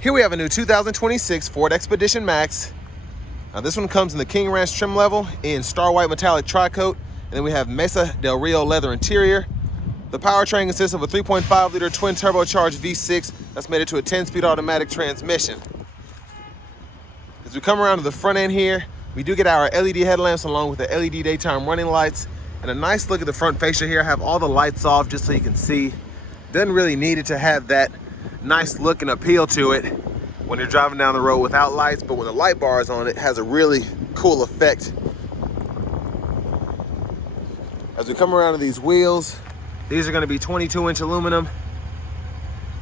Here we have a new 2026 Ford Expedition Max. Now this one comes in the King Ranch trim level in Star White Metallic Tri-Coat, and then we have Mesa Del Rio leather interior. The powertrain consists of a 3.5 liter twin turbocharged V6 that's made it to a 10-speed automatic transmission. As we come around to the front end here, we do get our LED headlamps along with the LED daytime running lights, and a nice look at the front fascia here. I have all the lights off just so you can see. Doesn't really need it to have that nice look and appeal to it when you're driving down the road without lights, but when the light bar is on, it has a really cool effect. As we come around to these wheels, these are going to be 22-inch aluminum.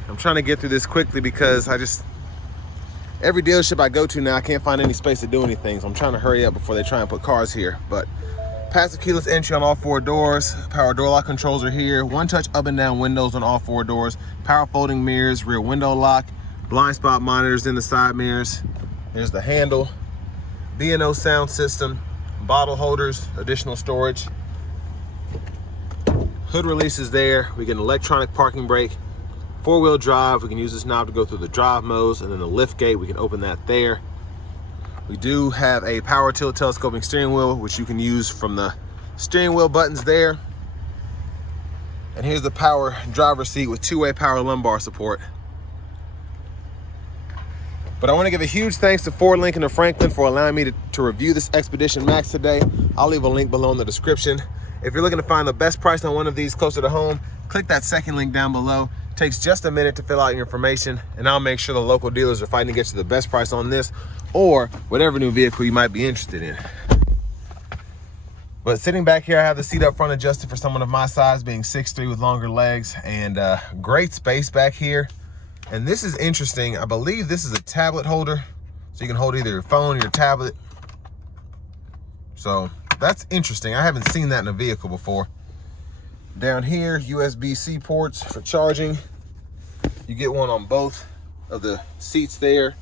I'm trying to get through this quickly because every dealership I go to now, I can't find any space to do anything, so I'm trying to hurry up before they try and put cars here. But passive keyless entry on all 4 doors, power door lock controls are here, one-touch up and down windows on all 4 doors, power folding mirrors, rear window lock, blind spot monitors in the side mirrors. There's the handle, B&O sound system, bottle holders, additional storage. Hood release is there. We get an electronic parking brake, 4-wheel drive. We can use this knob to go through the drive modes, and then the lift gate, we can open that there. We do have a power tilt telescoping steering wheel, which you can use from the steering wheel buttons there. And here's the power driver's seat with 2-way power lumbar support. But I want to give a huge thanks to Ford, Lincoln, and Franklin for allowing me to review this Expedition Max today. I'll leave a link below in the description. If you're looking to find the best price on one of these closer to home, click that second link down below. It takes just a minute to fill out your information, and I'll make sure the local dealers are fighting to get you the best price on this or whatever new vehicle you might be interested in. But sitting back here, I have the seat up front adjusted for someone of my size, being 6'3" with longer legs, and great space back here. And this is interesting. I believe this is a tablet holder, so you can hold either your phone or your tablet. So that's interesting. I haven't seen that in a vehicle before. Down here, USB-C ports for charging. You get one on both of the seats there.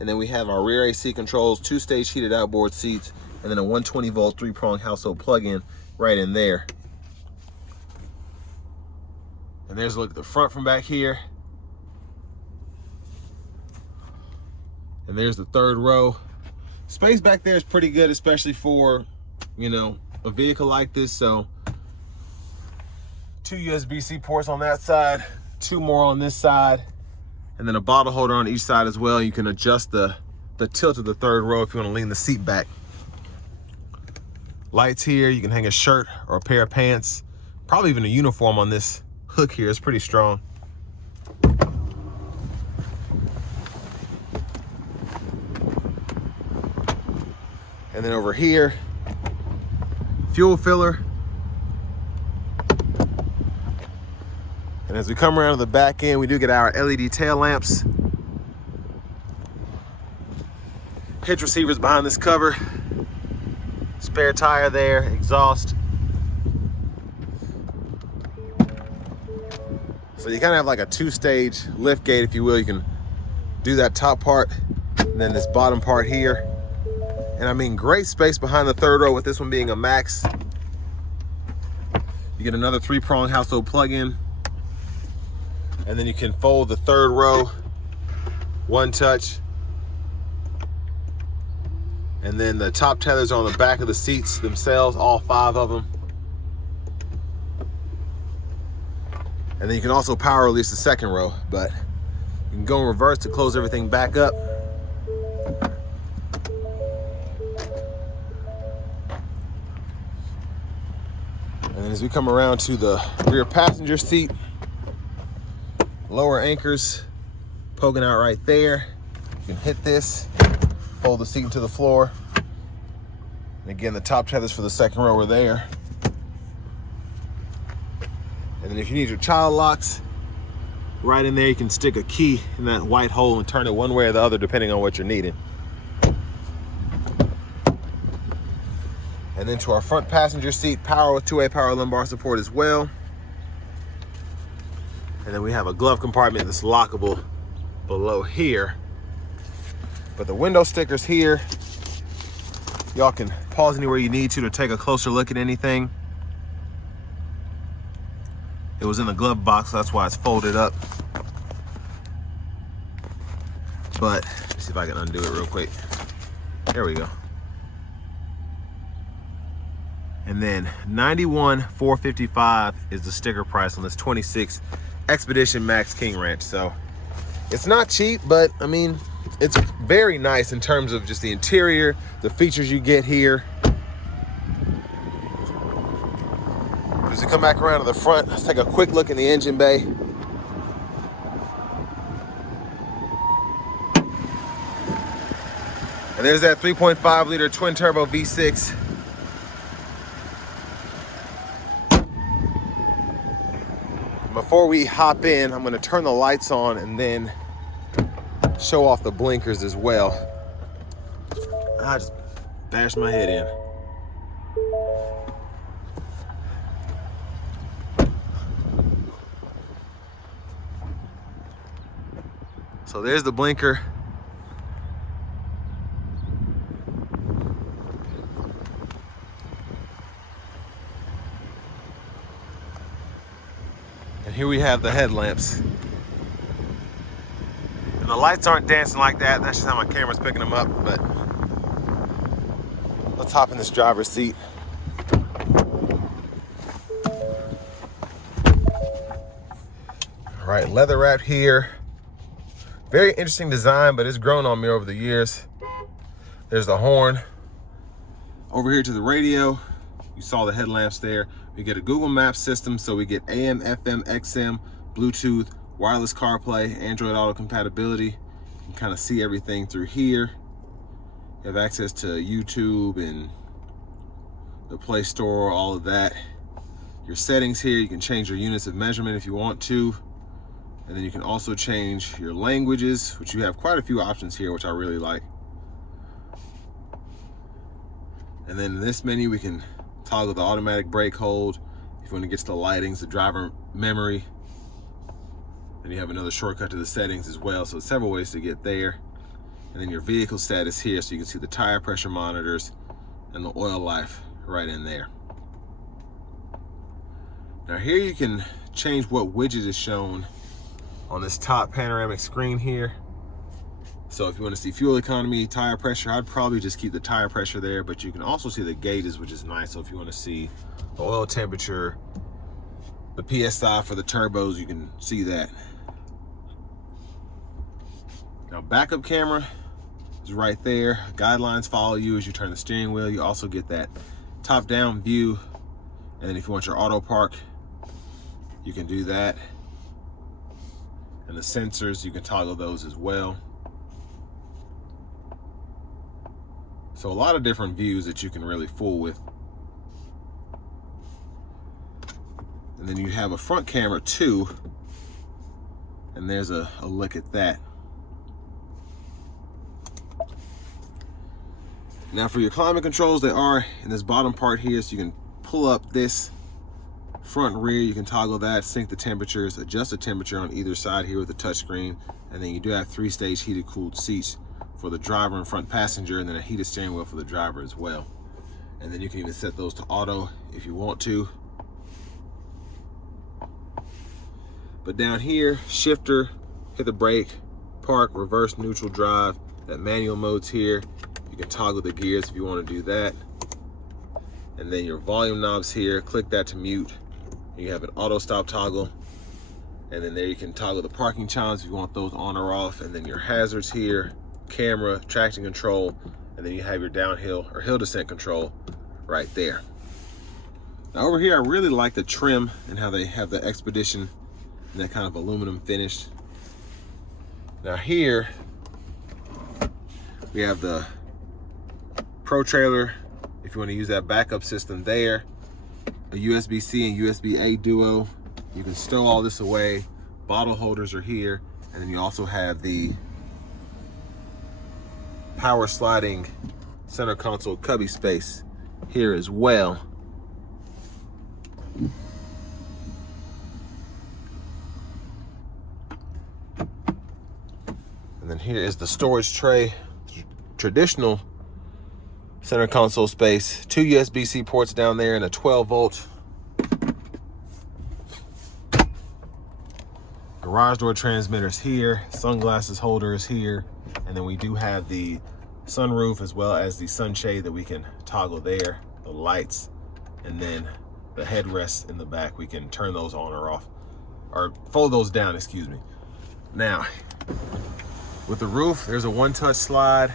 And then we have our rear AC controls, 2-stage heated outboard seats, and then a 120-volt 3-prong household plug-in right in there. And there's a look at the front from back here. And there's the 3rd row. Space back there is pretty good, especially for, you know, a vehicle like this. So 2 USB-C ports on that side, 2 more on this side, and then a bottle holder on each side as well. You can adjust the tilt of the 3rd row if you want to lean the seat back. Lights here, you can hang a shirt or a pair of pants, probably even a uniform on this hook here. It's pretty strong. And then over here, fuel filler. And as we come around to the back end, we do get our LED tail lamps. Hitch receivers behind this cover. Spare tire there, exhaust. So you kind of have like a 2-stage lift gate, if you will. You can do that top part and then this bottom part here. And I mean, great space behind the 3rd row with this one being a Max. You get another 3-prong household plug-in. And then you can fold the 3rd row, one touch. And then the top tethers are on the back of the seats themselves, all 5 of them. And then you can also power release the 2nd row, but you can go in reverse to close everything back up. And then as we come around to the rear passenger seat, lower anchors poking out right there. You can hit this, fold the seat into the floor. And again, the top tethers for the 2nd row are there. And then if you need your child locks, right in there, you can stick a key in that white hole and turn it one way or the other depending on what you're needing. And then to our front passenger seat, power with 2-way power lumbar support as well. And then we have a glove compartment that's lockable below here. But the window stickers here, y'all can pause anywhere you need to take a closer look at anything. It was in the glove box, so that's why it's folded up. but let's see if I can undo it real quick. There we go. And then $91,455 is the sticker price on this 26 Expedition Max King Ranch. So it's not cheap, but I mean, it's very nice in terms of just the interior, the features you get here. As we come back around to the front, let's take a quick look in the engine bay. And there's that 3.5 liter twin turbo V6. Before we hop in, I'm gonna turn the lights on and then show off the blinkers as well. I just bashed my head in. So there's the blinker. And here we have the headlamps. And the lights aren't dancing like that. That's just how my camera's picking them up, but let's hop in this driver's seat. All right, leather wrap here. Very interesting design, but it's grown on me over the years. There's the horn. Over here to the radio, you saw the headlamps there. We get a Google Maps system, so we get AM, FM, XM, Bluetooth, wireless CarPlay, Android Auto compatibility. You can kind of see everything through here. You have access to YouTube and the Play Store, all of that. Your settings here, you can change your units of measurement if you want to. And then you can also change your languages, which you have quite a few options here, which I really like. And then in this menu, we can toggle the automatic brake hold. If you want to get to the lightings, the driver memory. And you have another shortcut to the settings as well. So several ways to get there. And then your vehicle status here, so you can see the tire pressure monitors and the oil life right in there. Now here you can change what widget is shown on this top panoramic screen here. So if you want to see fuel economy, tire pressure, I'd probably just keep the tire pressure there, but you can also see the gauges, which is nice. So if you want to see the oil temperature, the PSI for the turbos, you can see that. Now backup camera is right there. Guidelines follow you as you turn the steering wheel. You also get that top down view. And then if you want your auto park, you can do that. And the sensors, you can toggle those as well. So a lot of different views that you can really fool with. And then you have a front camera too. And there's a look at that. Now for your climate controls, they are in this bottom part here, so you can pull up this front and rear. You can toggle that, sync the temperatures, adjust the temperature on either side here with the touchscreen. And then you do have 3-stage heated cooled seats for the driver and front passenger, and then a heated steering wheel for the driver as well. And then you can even set those to auto if you want to. But down here, shifter, hit the brake, park, reverse, neutral, drive. That manual mode's here. You can toggle the gears if you want to do that. And then your volume knobs here, click that to mute. You have an auto stop toggle. And then there you can toggle the parking chimes if you want those on or off. And then your hazards here, camera, traction control, and then you have your downhill or hill descent control right there. Now over here, I really like the trim and how they have the Expedition and that kind of aluminum finish. Now here, we have the Pro Trailer, if you want to use that backup system there, a USB-C and USB-A duo. You can stow all this away. Bottle holders are here. And then you also have the power sliding center console cubby space here as well. And then here is the storage tray, traditional center console space, 2 USB-C ports down there and a 12-volt garage garage door transmitters here, sunglasses holders here, and then we do have the sunroof as well as the sunshade that we can toggle there, the lights, and then the headrests in the back, we can turn those on or off, or fold those down, excuse me. Now, with the roof, there's a one-touch slide.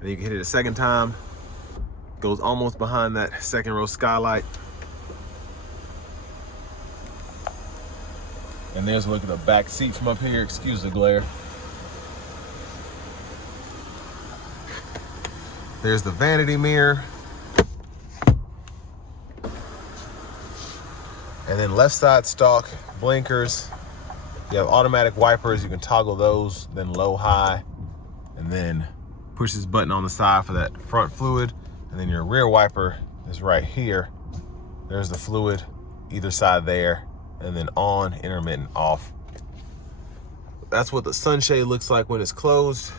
And you can hit it a second time. Goes almost behind that second row skylight. And there's a look at the back seat from up here. Excuse the glare. There's the vanity mirror. And then left side stalk, blinkers. You have automatic wipers. You can toggle those, then low, high, and then push this button on the side for that front fluid. And then your rear wiper is right here. There's the fluid, either side there, and then on, intermittent, off. That's what the sunshade looks like when it's closed.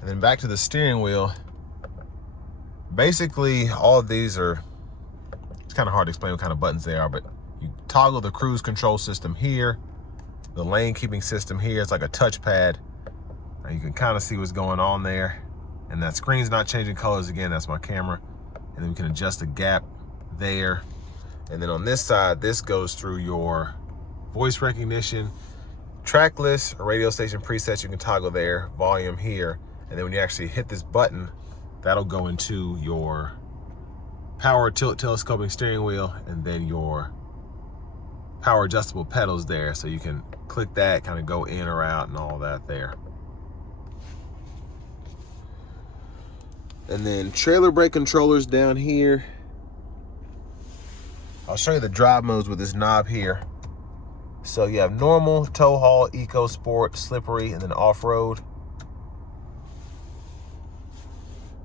And then back to the steering wheel. Basically, all of these are, it's kind of hard to explain what kind of buttons they are, but you toggle the cruise control system here, the lane keeping system here. It's like a touchpad. Now you can kind of see what's going on there. And that screen's not changing colors again, that's my camera. And then we can adjust the gap there. And then on this side, this goes through your voice recognition, track list, or radio station presets. You can toggle there, volume here. And then when you actually hit this button, that'll go into your power tilt telescoping steering wheel, and then your power adjustable pedals there. So you can click that, kind of go in or out and all that there. And then trailer brake controllers down here. I'll show you the drive modes with this knob here. So you have normal, tow haul, eco sport, slippery, and then off-road.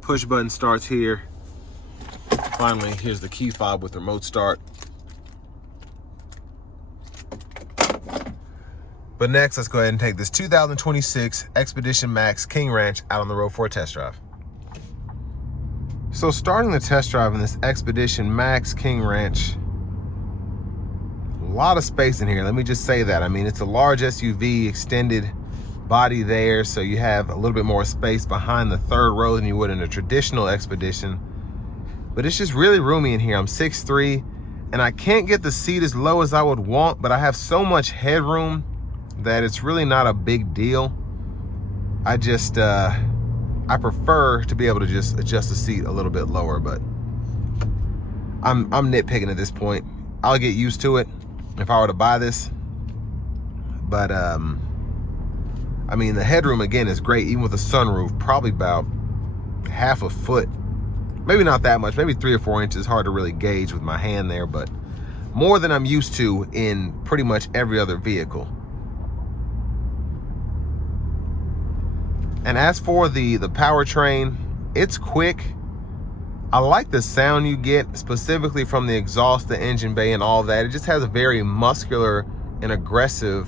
Push button starts here. Finally, here's the key fob with remote start. But next, let's go ahead and take this 2026 Expedition Max King Ranch out on the road for a test drive. So starting the test drive in this Expedition Max King Ranch, a lot of space in here. Let me just say that. I mean, it's a large SUV, extended body there, so you have a little bit more space behind the third row than you would in a traditional Expedition. But it's just really roomy in here. I'm 6'3", and I can't get the seat as low as I would want, but I have so much headroom that it's really not a big deal. I just, I prefer to be able to just adjust the seat a little bit lower, but I'm nitpicking at this point. I'll get used to it if I were to buy this. But I mean, the headroom again is great, even with a sunroof, probably about half a foot. Maybe not that much, maybe 3 or 4 inches. Hard to really gauge with my hand there, but more than I'm used to in pretty much every other vehicle. And as for the powertrain, it's quick. I like the sound you get specifically from the exhaust, the engine bay, and all that. It just has a very muscular and aggressive,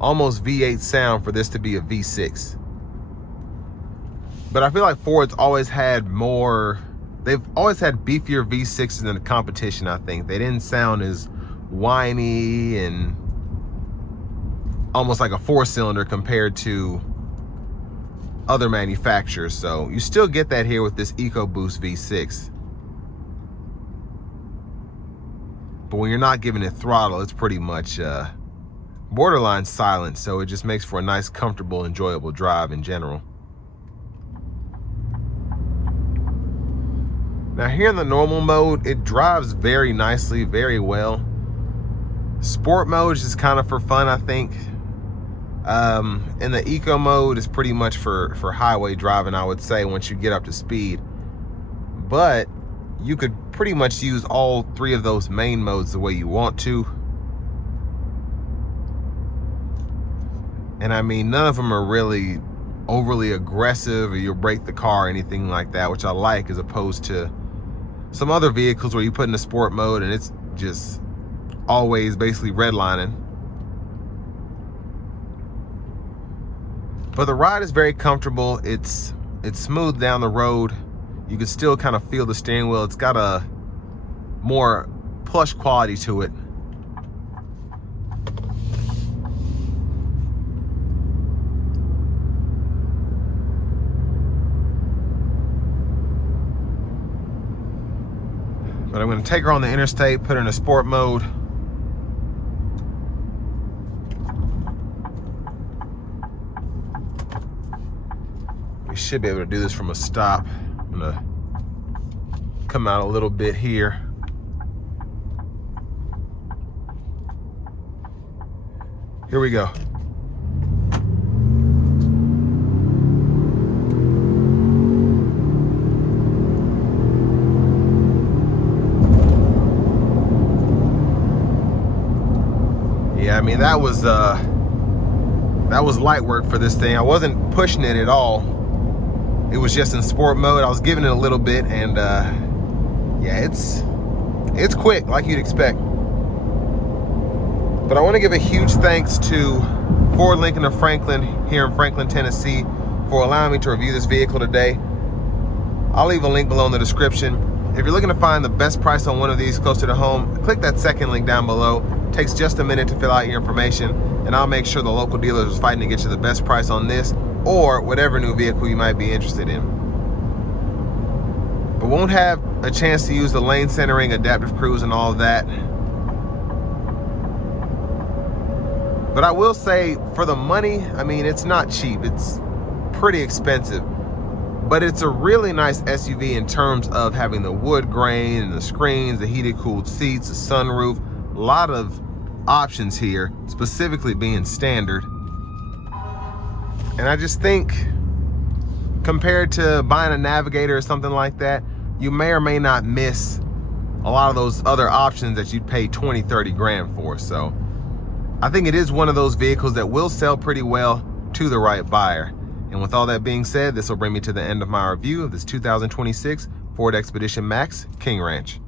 almost V8 sound for this to be a V6. But I feel like Ford's always had more, they've always had beefier V6s in the competition, I think. They didn't sound as whiny and almost like a 4-cylinder compared to other manufacturers. So you still get that here with this EcoBoost V6. But when you're not giving it throttle, it's pretty much borderline silent. So it just makes for a nice, comfortable, enjoyable drive in general. Now here in the normal mode, it drives very nicely, very well. Sport mode is just kind of for fun, I think. In the eco mode is pretty much for highway driving, I would say, once you get up to speed. But you could pretty much use all 3 of those main modes the way you want to. And I mean, none of them are really overly aggressive or you'll break the car or anything like that, which I like, as opposed to some other vehicles where you put in a sport mode and it's just always basically redlining. But the ride is very comfortable. It's smooth down the road. You can still kind of feel the steering wheel. It's got a more plush quality to it gonna take her on the interstate, put her in a sport mode. We should be able to do this from a stop. I'm gonna come out a little bit here. Here we go. Yeah, I mean, that was light work for this thing. I wasn't pushing it at all. It was just in sport mode. I was giving it a little bit, and yeah, it's quick, like you'd expect. But I want to give a huge thanks to Ford Lincoln of Franklin here in Franklin, Tennessee, for allowing me to review this vehicle today. I'll leave a link below in the description. If you're looking to find the best price on one of these closer to home, click that second link down below. It takes just a minute to fill out your information, and I'll make sure the local dealer is fighting to get you the best price on this or whatever new vehicle you might be interested in. But won't have a chance to use the lane centering, adaptive cruise, and all of that. But I will say, for the money, I mean, it's not cheap. It's pretty expensive. But it's a really nice SUV in terms of having the wood grain and the screens, the heated cooled seats, the sunroof. A lot of options here, specifically being standard. And I just think, compared to buying a Navigator or something like that, you may or may not miss a lot of those other options that you'd pay 20, 30 grand for. So I think it is one of those vehicles that will sell pretty well to the right buyer. And with all that being said, this will bring me to the end of my review of this 2026 Ford Expedition Max King Ranch.